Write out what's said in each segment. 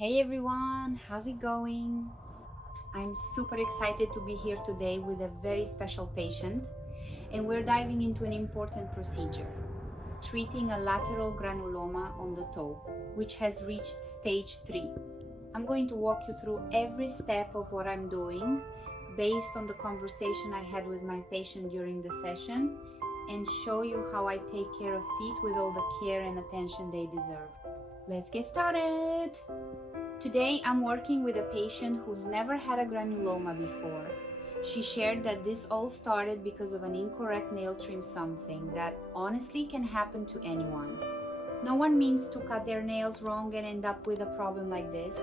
Hey everyone, how's it going? I'm super excited to be here today with a very special patient, and we're diving into an important procedure, treating a lateral granuloma on the toe, which has reached stage 3. I'm going to walk you through every step of what I'm doing based on the conversation I had with my patient during the session and show you how I take care of feet with all the care and attention they deserve. Let's get started! Today, I'm working with a patient who's never had a granuloma before. She shared that this all started because of an incorrect nail trim, something that honestly can happen to anyone. No one means to cut their nails wrong and end up with a problem like this.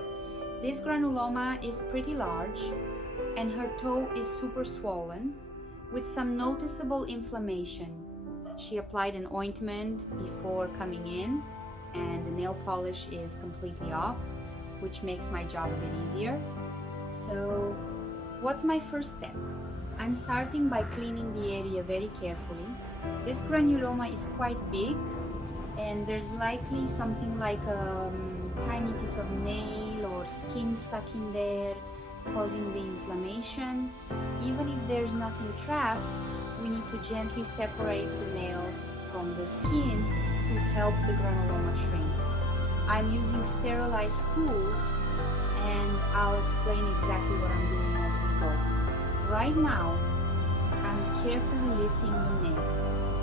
This granuloma is pretty large and her toe is super swollen with some noticeable inflammation. She applied an ointment before coming in and the nail polish is completely off, which makes my job a bit easier. So, what's my first step? I'm starting by cleaning the area very carefully. This granuloma is quite big and there's likely something like a tiny piece of nail or skin stuck in there causing the inflammation. Even if there's nothing trapped, we need to gently separate the nail from the skin to help the granuloma shrink. I'm using sterilized tools and I'll explain exactly what I'm doing as we go. Right now, I'm carefully lifting the nail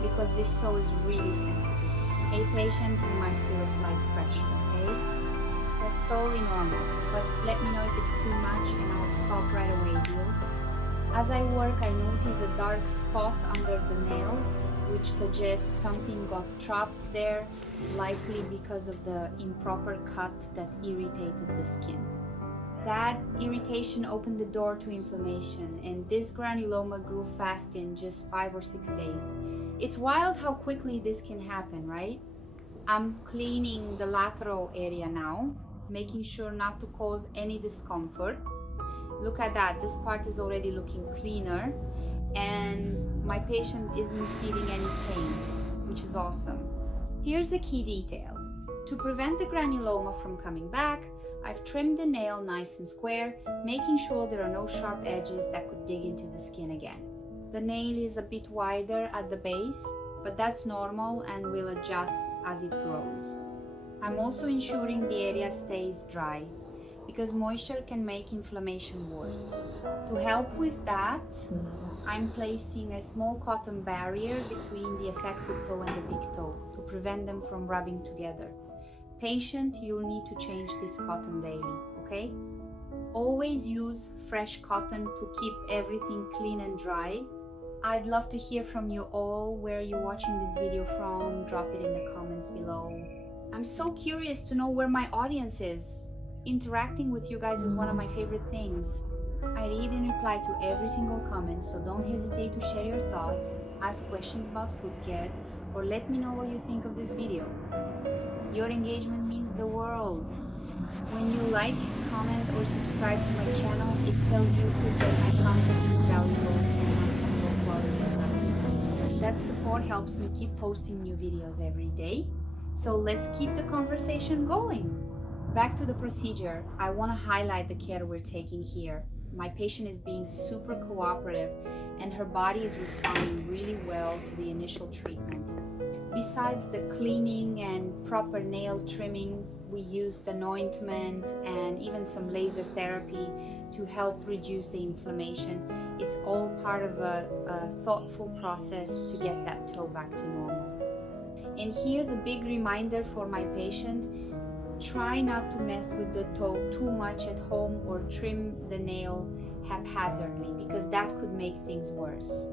because this toe is really sensitive. Hey patient, you might feel a slight pressure, okay? That's totally normal, but let me know if it's too much and I'll stop right away, deal? As I work, I notice a dark spot under the nail, which suggests something got trapped there, likely because of the improper cut that irritated the skin. That irritation opened the door to inflammation, and this granuloma grew fast in just 5 or 6 days. It's wild how quickly this can happen, right? I'm cleaning the lateral area now, making sure not to cause any discomfort. Look at that, this part is already looking cleaner and my patient isn't feeling any pain, which is awesome. Here's a key detail. To prevent the granuloma from coming back, I've trimmed the nail nice and square, making sure there are no sharp edges that could dig into the skin again. The nail is a bit wider at the base, but that's normal and will adjust as it grows. I'm also ensuring the area stays dry, because moisture can make inflammation worse. To help with that, I'm placing a small cotton barrier between the affected toe and the big toe to prevent them from rubbing together. Patient, you'll need to change this cotton daily, okay? Always use fresh cotton to keep everything clean and dry. I'd love to hear from you all. Where are you watching this video from? Drop it in the comments below. I'm so curious to know where my audience is. Interacting with you guys is one of my favorite things. I read and reply to every single comment, so don't hesitate to share your thoughts, ask questions about foot care, or let me know what you think of this video. Your engagement means the world. When you like, comment, or subscribe to my channel, it tells YouTube that my content is valuable and not some low quality stuff. That support helps me keep posting new videos every day. So let's keep the conversation going. Back to the procedure, I want to highlight the care we're taking here. My patient is being super cooperative and her body is responding really well to the initial treatment. Besides the cleaning and proper nail trimming, we used an ointment and even some laser therapy to help reduce the inflammation. It's all part of a thoughtful process to get that toe back to normal. And here's a big reminder for my patient. Try not to mess with the toe too much at home or trim the nail haphazardly, because that could make things worse.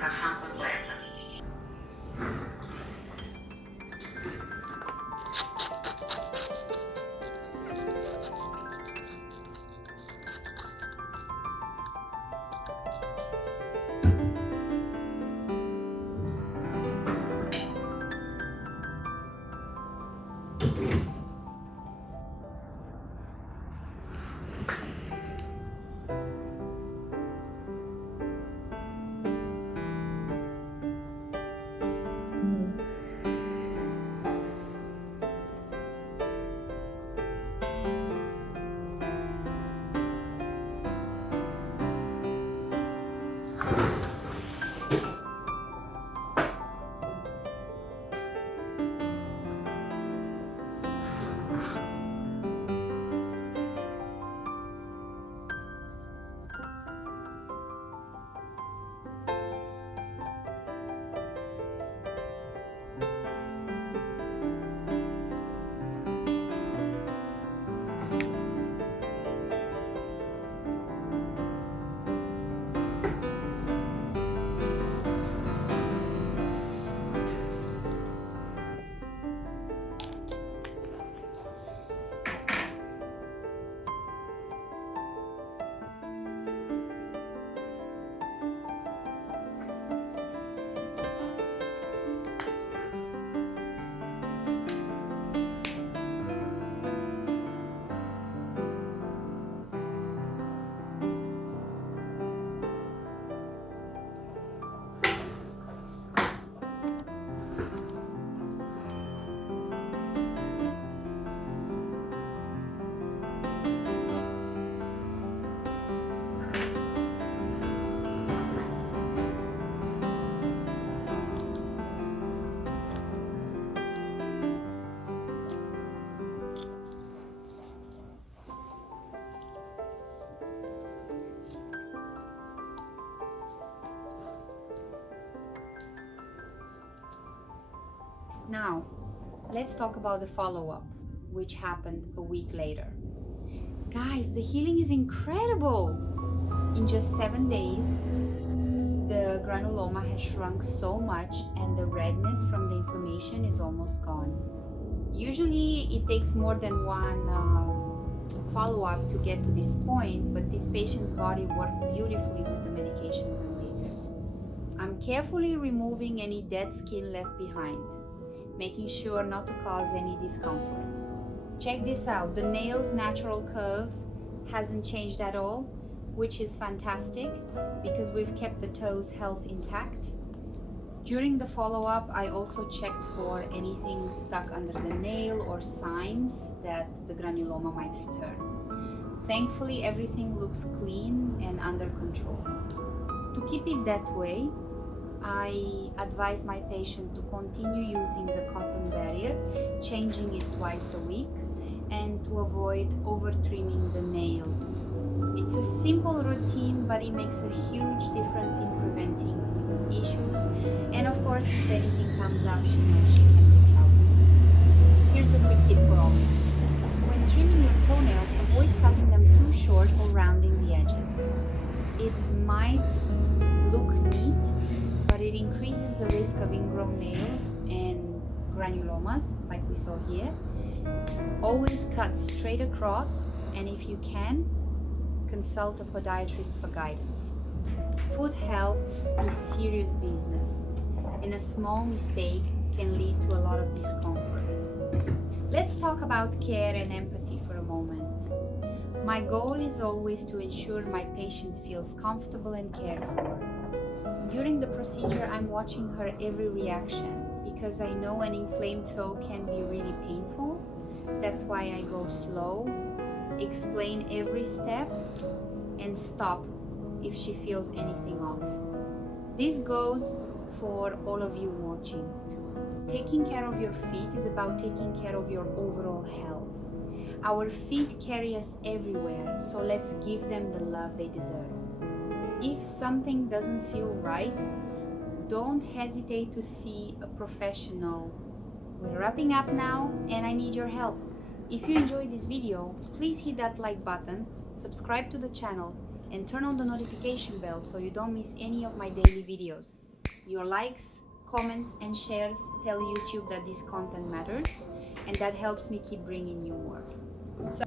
comunicação completa. Now, let's talk about the follow-up, which happened a week later. Guys, the healing is incredible! In just 7 days, the granuloma has shrunk so much and the redness from the inflammation is almost gone. Usually it takes more than one follow-up to get to this point, but this patient's body worked beautifully with the medications and laser. I'm carefully removing any dead skin left behind, making sure not to cause any discomfort. Check this out, the nail's natural curve hasn't changed at all, which is fantastic because we've kept the toes' health intact. During the follow-up, I also checked for anything stuck under the nail or signs that the granuloma might return. Thankfully, everything looks clean and under control. To keep it that way, I advise my patient to continue using the cotton barrier, changing it twice a week, and to avoid over-trimming the nail. It's a simple routine, but it makes a huge difference in preventing issues. And of course, if anything comes up, she knows she can reach out to me. Here's a quick tip for all. When trimming your toenails, avoid cutting them too short or rounding the edges. It might look neat, but it increases the risk of ingrown nails and granulomas, like we saw here. Always cut straight across, and if you can, consult a podiatrist for guidance. Foot health is serious business, and a small mistake can lead to a lot of discomfort. Let's talk about care and empathy for a moment. My goal is always to ensure my patient feels comfortable and cared for. During the procedure, I'm watching her every reaction because I know an inflamed toe can be really painful. That's why I go slow, explain every step, and stop if she feels anything off. This goes for all of you watching too. Taking care of your feet is about taking care of your overall health. Our feet carry us everywhere, so let's give them the love they deserve. If something doesn't feel right, don't hesitate to see a professional. We're wrapping up now, and I need your help. If you enjoyed this video, please hit that like button, subscribe to the channel, and turn on the notification bell so you don't miss any of my daily videos. Your likes, comments, and shares tell YouTube that this content matters, and that helps me keep bringing you more. So